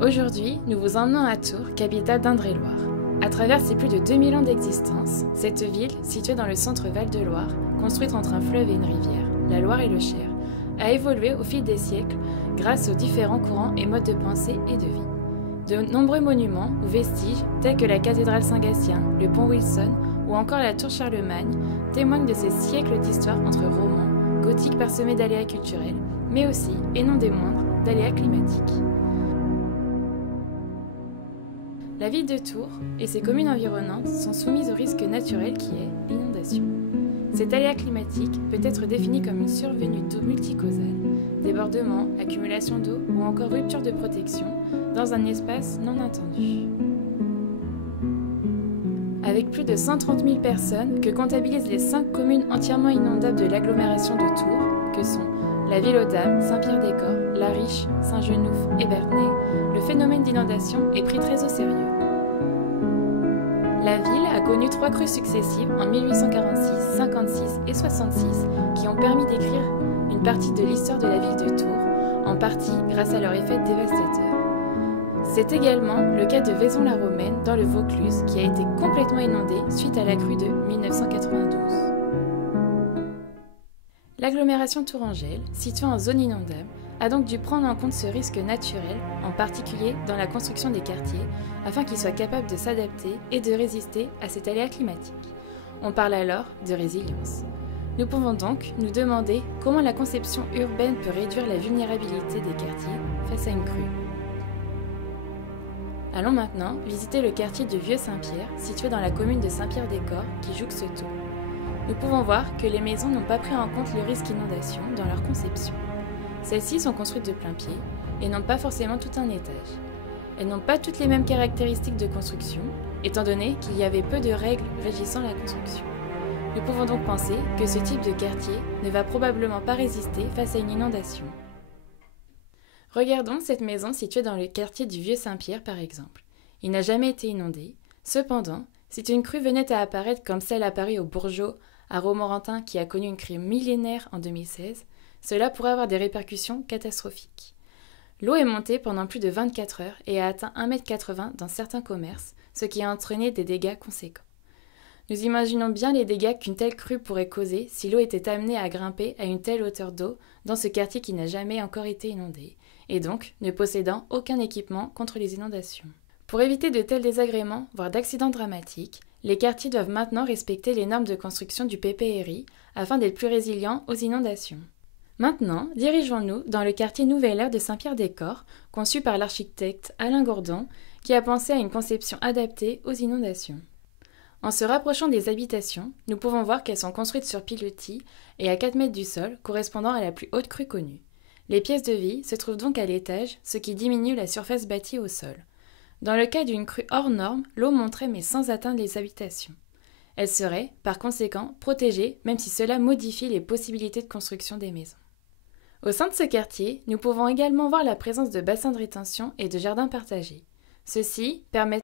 Aujourd'hui, nous vous emmenons à Tours, capitale d'Indre-et-Loire. À travers ses plus de 2000 ans d'existence, cette ville, située dans le centre Val-de-Loire, construite entre un fleuve et une rivière, la Loire et le Cher, a évolué au fil des siècles grâce aux différents courants et modes de pensée et de vie. De nombreux monuments ou vestiges, tels que la cathédrale Saint-Gatien, le pont Wilson ou encore la tour Charlemagne, témoignent de ces siècles d'histoire entre romans, gothiques parsemés d'aléas culturels, mais aussi, et non des moindres, d'aléas climatiques. La ville de Tours et ses communes environnantes sont soumises au risque naturel qui est l'inondation. Cet aléa climatique peut être défini comme une survenue d'eau multicausale, débordement, accumulation d'eau ou encore rupture de protection dans un espace non attendu. Avec plus de 130 000 personnes que comptabilisent les 5 communes entièrement inondables de l'agglomération de Tours, que sont la Ville-aux-Dames, Saint-Pierre-des-Corps, La Riche, Saint-Genouf et Bernay, le phénomène d'inondation est pris très au sérieux. La ville a connu 3 crues successives en 1846, 56 et 66 qui ont permis d'écrire une partie de l'histoire de la ville de Tours, en partie grâce à leur effet dévastateur. C'est également le cas de Vaison-la-Romaine dans le Vaucluse qui a été complètement inondée suite à la crue de 1992. L'agglomération tourangelle, située en zone inondable, a donc dû prendre en compte ce risque naturel, en particulier dans la construction des quartiers, afin qu'ils soient capables de s'adapter et de résister à cet aléa climatique. On parle alors de résilience. Nous pouvons donc nous demander comment la conception urbaine peut réduire la vulnérabilité des quartiers face à une crue. Allons maintenant visiter le quartier du Vieux-Saint-Pierre, situé dans la commune de Saint-Pierre-des-Corps, qui jouxte Tours. Nous pouvons voir que les maisons n'ont pas pris en compte le risque inondation dans leur conception. Celles-ci sont construites de plain-pied et n'ont pas forcément tout un étage. Elles n'ont pas toutes les mêmes caractéristiques de construction, étant donné qu'il y avait peu de règles régissant la construction. Nous pouvons donc penser que ce type de quartier ne va probablement pas résister face à une inondation. Regardons cette maison située dans le quartier du Vieux-Saint-Pierre par exemple. Il n'a jamais été inondé. Cependant, si une crue venait à apparaître comme celle apparue au Bourgeot, à Romorantin qui a connu une crue millénaire en 2016, cela pourrait avoir des répercussions catastrophiques. L'eau est montée pendant plus de 24 heures et a atteint 1,80 m dans certains commerces, ce qui a entraîné des dégâts conséquents. Nous imaginons bien les dégâts qu'une telle crue pourrait causer si l'eau était amenée à grimper à une telle hauteur d'eau dans ce quartier qui n'a jamais encore été inondé, et donc ne possédant aucun équipement contre les inondations. Pour éviter de tels désagréments, voire d'accidents dramatiques, les quartiers doivent maintenant respecter les normes de construction du PPRI afin d'être plus résilients aux inondations. Maintenant, dirigeons-nous dans le quartier Nouvelle Ère de Saint-Pierre-des-Corps, conçu par l'architecte Alain Gordon, qui a pensé à une conception adaptée aux inondations. En se rapprochant des habitations, nous pouvons voir qu'elles sont construites sur pilotis et à 4 mètres du sol, correspondant à la plus haute crue connue. Les pièces de vie se trouvent donc à l'étage, ce qui diminue la surface bâtie au sol. Dans le cas d'une crue hors norme, l'eau monterait mais sans atteindre les habitations. Elle serait, par conséquent, protégée, même si cela modifie les possibilités de construction des maisons. Au sein de ce quartier, nous pouvons également voir la présence de bassins de rétention et de jardins partagés. Ceux-ci permettent